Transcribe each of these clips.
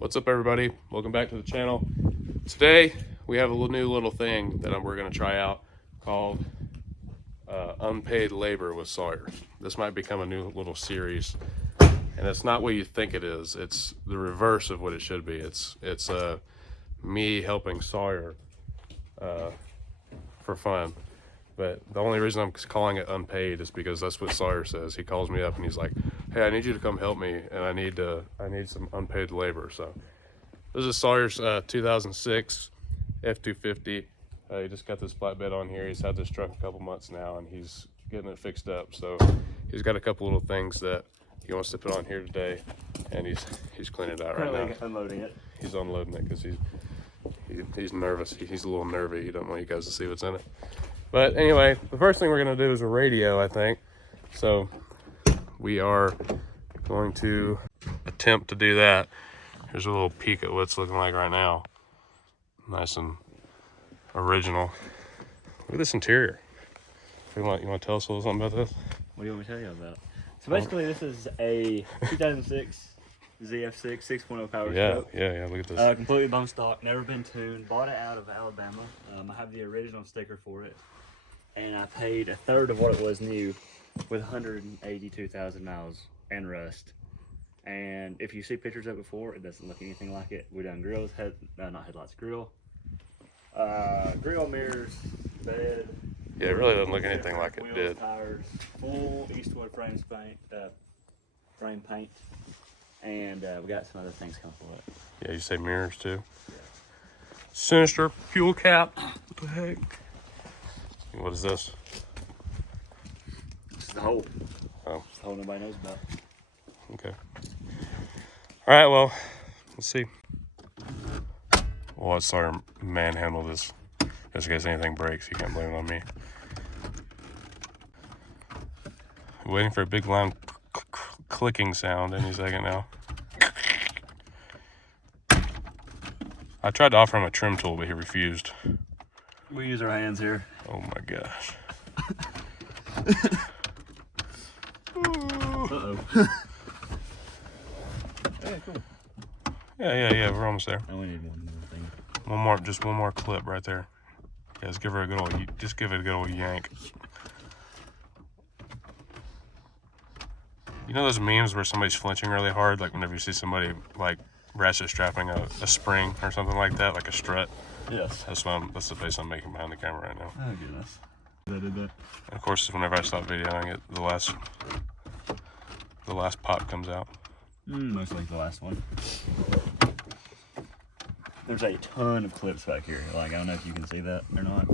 What's up, everybody? Welcome back to the channel. Today we have a new little thing that we're going to try out called unpaid labor with Sawyer. This might become a new little series, and it's not what you think it is. It's the reverse of what it should be. It's me helping Sawyer for fun. But the only reason I'm calling it unpaid is because that's what Sawyer says. He calls me up and he's like, "Hey, I need you to come help me, and I need some unpaid labor." So this is Sawyer's 2006 F-250. He just got this flatbed on here. He's had this truck a couple months now, and he's getting it fixed up. So he's got a couple little things that he wants to put on here today, and he's cleaning it out right now. Unloading it. He's unloading it because he's nervous. He's a little nervy. He don't want you guys to see what's in it. But anyway, the first thing we're gonna do is a radio, I think. So we are going to attempt to do that. Here's a little peek at what it's looking like right now. Nice and original. Look at this interior. You want to tell us a little something about this? What do you want me to tell you about? So basically, this is a 2006 ZF6 6.0 power stroke. Yeah, look at this. Completely bone stock, never been tuned. Bought it out of Alabama. I have the original sticker for it. And I paid a third of what it was new with 182,000 miles and rust. And if you see pictures of it before, it doesn't look anything like it. We done grills, not headlights, grill, mirrors, bed. Yeah, it really doesn't look anything like it wheels, did. Tires, full Eastwood frame paint, and we got some other things coming for it. Yeah, you say mirrors too. Yeah. Sinister fuel cap. What the heck? What is this? This is the hole. Oh. It's the hole nobody knows about. Okay. All right, well, let's see. We'll let Sawyer manhandle this. Just in case anything breaks, you can't blame it on me. Waiting for a big loud clicking sound any second now. I tried to offer him a trim tool, but he refused. We use our hands here. Oh my gosh. Uh-oh. Hey, cool. Yeah, we're almost there. I only need one more thing. Just one more clip right there. Yeah, just give it a good old yank. You know those memes where somebody's flinching really hard, like whenever you see somebody like ratchet strapping a spring or something like that, like a strut? Yes. That's the face I'm making behind the camera right now. Oh goodness. I did that. And of course, whenever I stop videoing it, the last pop comes out. Most like the last one. There's a ton of clips back here. Like, I don't know if you can see that or not.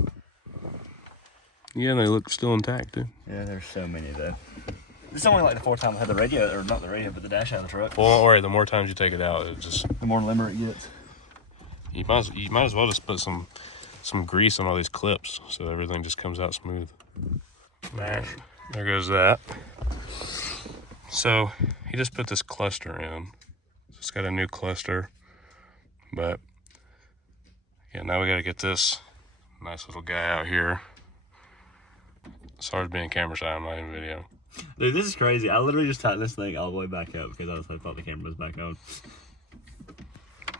Yeah, they look still intact too. Yeah, there's so many though. This is only like the fourth time I had the radio, or not the radio, but the dash out of the truck. Well, don't worry. The more times you take it out, it just the more limber it gets. You might as well just put some grease on all these clips so everything just comes out smooth. Right, there goes that. So he just put this cluster in. It's got a new cluster, but yeah, now we got to get this nice little guy out here. Sorry for being camera shy. I'm not in video. Dude, this is crazy. I literally just tightened this thing all the way back up because I thought the camera was back on.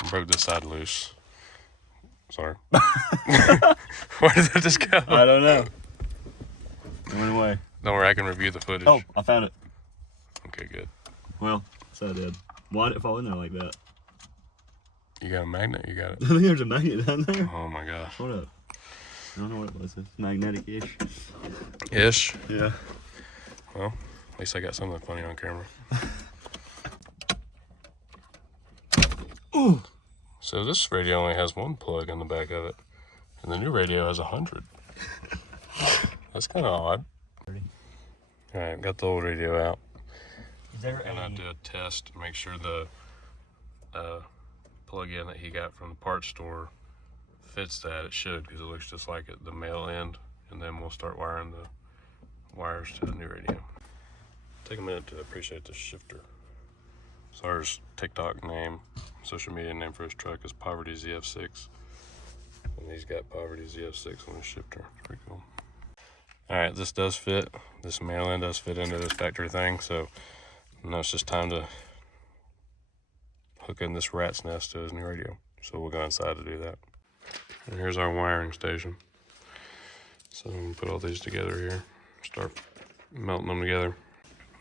Broke this side loose. Sorry. Where did that just go? I don't know. It went away. Don't worry, I can review the footage. Oh, I found it. Okay, good. Well, so I did. Why did it fall in there like that? You got a magnet? You got it. I think there's a magnet down there. Oh my gosh. Hold up. I don't know what it was. It's magnetic-ish. Ish? Yeah. Well, at least I got something funny on camera. Ooh. So this radio only has one plug in the back of it, and the new radio has 100. That's kind of odd. All right, got the old radio out. Is there and I did a test to make sure the plug-in that he got from the parts store fits that. It should, because it looks just like it, the male end, and then we'll start wiring the wires to the new radio. Take a minute to appreciate the shifter. Sawyer's TikTok name, social media name for his truck is Poverty ZF6. And he's got Poverty ZF6 on his shifter. Pretty cool. Alright, this does fit. This male end does fit into this factory thing, so now it's just time to hook in this rat's nest to his new radio. So we'll go inside to do that. And here's our wiring station. So I'm gonna put all these together here, start melting them together.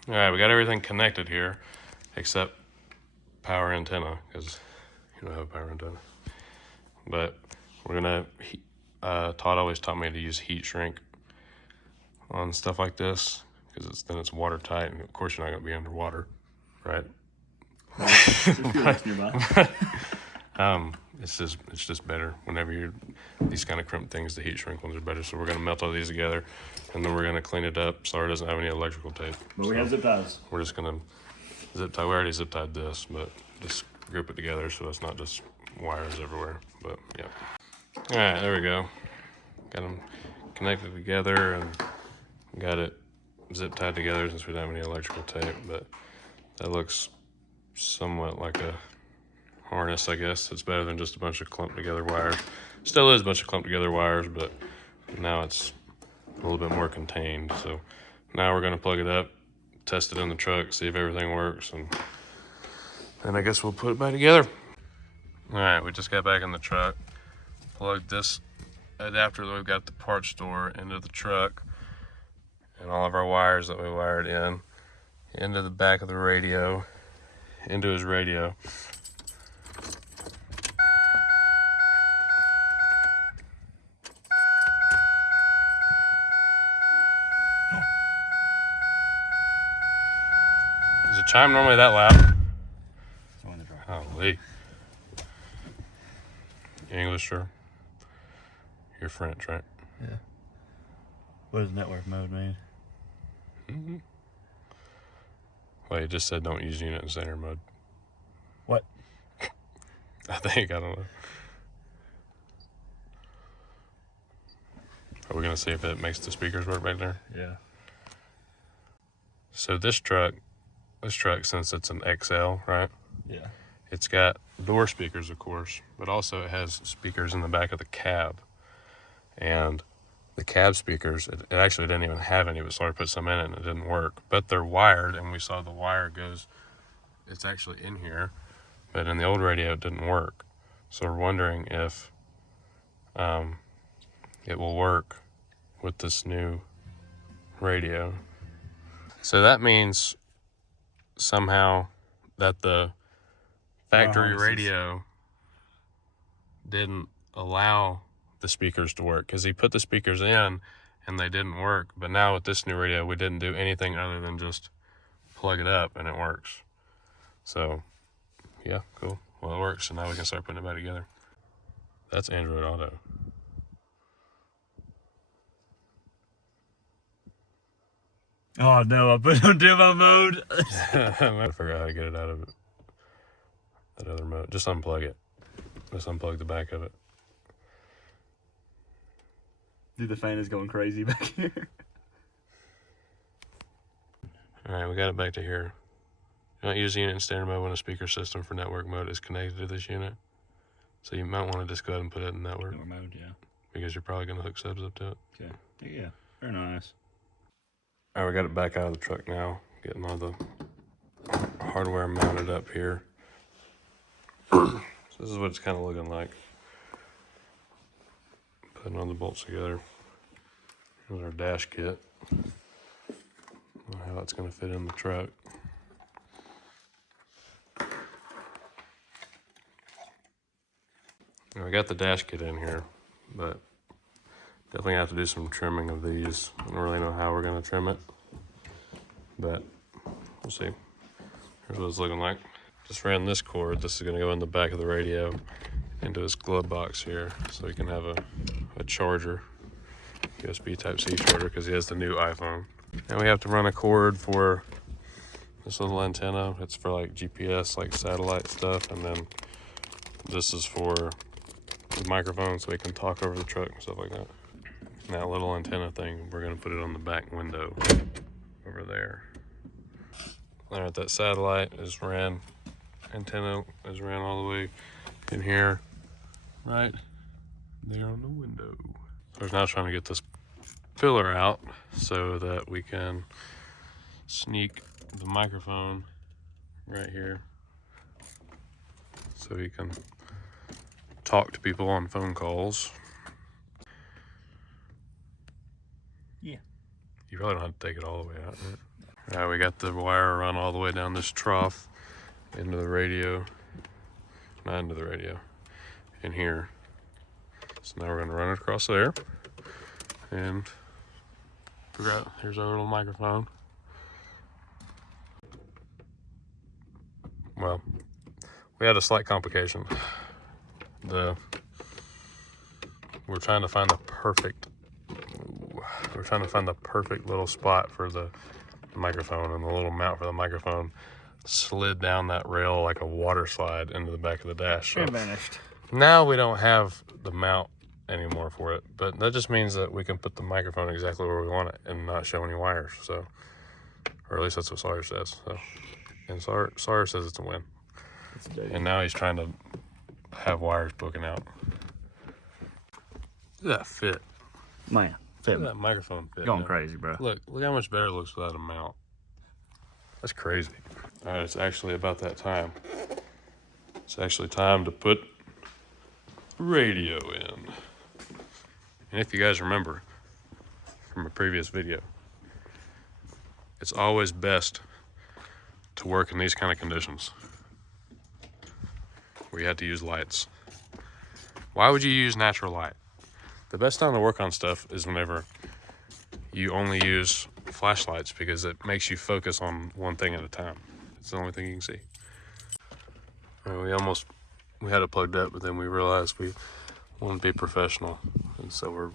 All right, we got everything connected here except power antenna, because you don't have a power antenna. But we're gonna, Todd always taught me to use heat shrink on stuff like this, because then it's watertight, and of course you're not gonna be underwater, right? It's just better whenever you're these kind of crimp things. The heat shrink ones are better. So we're gonna melt all these together, and then we're gonna clean it up so it doesn't have any electrical tape. But we have zip ties. We're just gonna zip tie. We already zip tied this, but just group it together so it's not just wires everywhere. But yeah. All right, there we go. Got them connected together and got it zip tied together since we don't have any electrical tape. But that looks somewhat like a harness, I guess. It's better than just a bunch of clumped together wires. Still is a bunch of clumped together wires, but now it's a little bit more contained. So now we're gonna plug it up, test it in the truck, see if everything works, and then I guess we'll put it back together. All right, we just got back in the truck, plugged this adapter that we've got at the parts store into the truck, and all of our wires that we wired in into the back of the radio, into his radio. Is the chime normally that loud? Holy. You English, sir? You're French, right? Yeah. What does network mode mean? Mm-hmm. Well, you just said don't use unit in standard mode. What? I think, I don't know. Are we gonna see if it makes the speakers work back there? Yeah. So this truck, since it's an XL, right? Yeah. It's got door speakers, of course, but also it has speakers in the back of the cab. And the cab speakers, it actually didn't even have any, but so I put some in it and it didn't work. But they're wired, and we saw the wire goes, it's actually in here, but in the old radio it didn't work. So we're wondering if it will work with this new radio. So that means somehow that the factory radio didn't allow the speakers to work, because he put the speakers in and they didn't work. But now with this new radio, we didn't do anything other than just plug it up and it works. So yeah, cool. Well, it works, so now we can start putting it back together. That's Android Auto. Oh no, I put it on demo mode. I'm gonna figure out how to get it out of it. That other mode. Just unplug it. Just unplug the back of it. Dude, the fan is going crazy back here. Alright, we got it back to here. You don't use the unit in standard mode when a speaker system for network mode is connected to this unit. So you might want to just go ahead and put it in network. Network mode, yeah. Because you're probably going to hook subs up to it. Okay. Yeah, very nice. Alright, we got it back out of the truck now. Getting all the hardware mounted up here. So this is what it's kind of looking like. Putting all the bolts together. Here's our dash kit. How it's going to fit in the truck. I got the dash kit in here, but definitely have to do some trimming of these. I don't really know how we're going to trim it, but we'll see. Here's what it's looking like. Just ran this cord. This is going to go in the back of the radio into this glove box here, so we can have a charger, USB Type-C charger, because he has the new iPhone. Now we have to run a cord for this little antenna. It's for like GPS, like satellite stuff, and then this is for the microphone so we can talk over the truck and stuff like that. And that little antenna thing, we're gonna put it on the back window over there. All right, that satellite is ran, antenna is ran all the way in here, right there on the window. We're now trying to get this pillar out so that we can sneak the microphone right here so he can talk to people on phone calls. Yeah. You probably don't have to take it all the way out, right? All right, we got the wire run all the way down this trough into the radio. Not into the radio, in here. So now we're gonna run it across there. And here's our little microphone. Well, we had a slight complication. We're trying to find the perfect little spot for the microphone, and the little mount for the microphone slid down that rail like a water slide into the back of the dash. So it vanished. now we don't have the mount anymore for it, but that just means that we can put the microphone exactly where we want it and not show any wires. So, or at least that's what Sawyer says. So, and Sawyer says it's a win. And now he's trying to have wires poking out. Look at that fit. Man, Look at that microphone fit. going man. crazy, bro. Look how much better it looks without a mount. That's crazy. All right, it's actually about that time. It's actually time to put radio in. And if you guys remember from a previous video, it's always best to work in these kind of conditions where you have to use lights. Why would you use natural light? The best time to work on stuff is whenever you only use flashlights, because it makes you focus on one thing at a time. It's the only thing you can see. And we had it plugged up, but then we realized we want to be professional, and so we're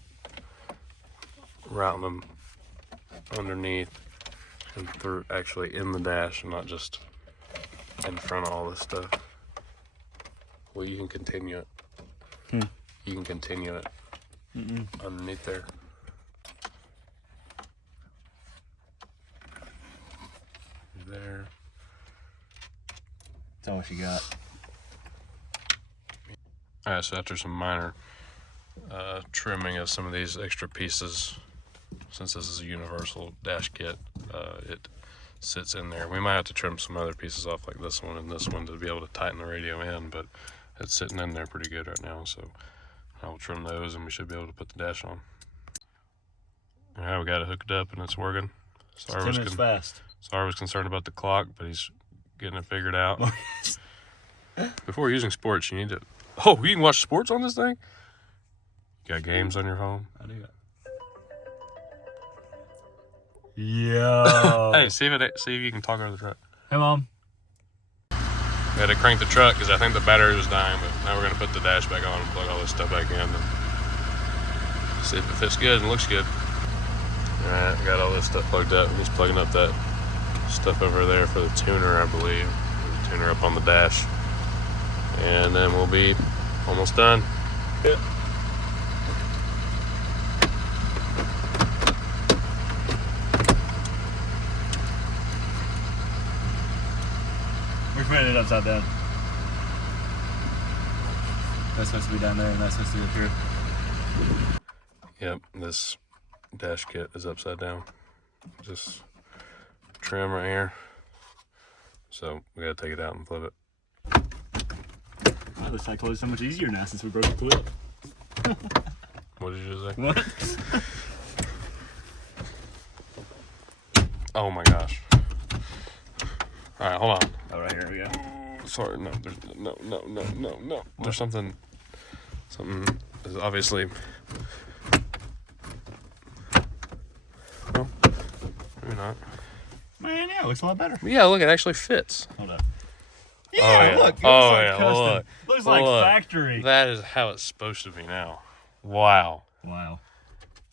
routing them underneath and through, actually in the dash, and not just in front of all this stuff. Well, you can continue it. You can continue it underneath there. There. That's all she got. All right, so after some minor trimming of some of these extra pieces, since this is a universal dash kit, it sits in there. We might have to trim some other pieces off, like this one and this one, to be able to tighten the radio in, but it's sitting in there pretty good right now, so I'll trim those and we should be able to put the dash on. All right, we got it hooked up and it's working. It's 10 minutes fast. Sawyer was concerned about the clock, but he's getting it figured out. Before using sports, you need to... Oh, you can watch sports on this thing? You got games on your phone? I do. Yo. Hey, see if you can talk over the truck. Hey, Mom. We had to crank the truck because I think the battery was dying, but now we're going to put the dash back on and plug all this stuff back in and see if it fits good and looks good. Alright, we got all this stuff plugged up. He's plugging up that stuff over there for the tuner, I believe. The tuner up on the dash. And then we'll be almost done. Yeah. We're putting it upside down. That's supposed to be down there and that's supposed to be up here. Yep, this dash kit is upside down. Just trim right here. So we gotta take it out and flip it. Wow, this cycle is so much easier now since we broke the clip. What did you just say? What? Oh my gosh. Alright, hold on. Oh, right here we go. Sorry, no, there's no. There's something is obviously... Well, maybe not. Man, yeah, it looks a lot better. Yeah, look, it actually fits. Hold on. Oh, yeah. Look. It Oh, looks like yeah, custom. look. Looks like Look. factory. That is how it's supposed to be now. Wow. Wow.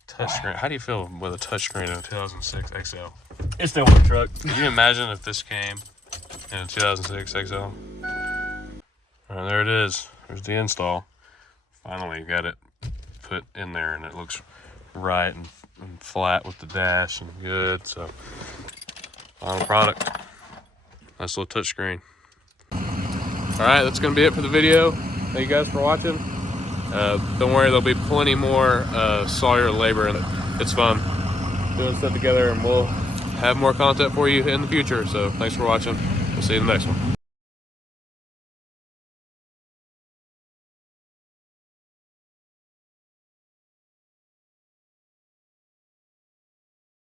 Touchscreen. How do you feel with a touchscreen in a 2006 XL? It's still one truck. Can you imagine if this came in a 2006 XL? All right, there it is. There's the install. Finally got it put in there, and it looks right and flat with the dash and good. So, final product. Nice little touchscreen. All right, that's gonna be it for the video. Thank you guys for watching. Don't worry, there'll be plenty more Sawyer labor, and it's fun doing stuff together, and we'll have more content for you in the future. So thanks for watching. We'll see you in the next one.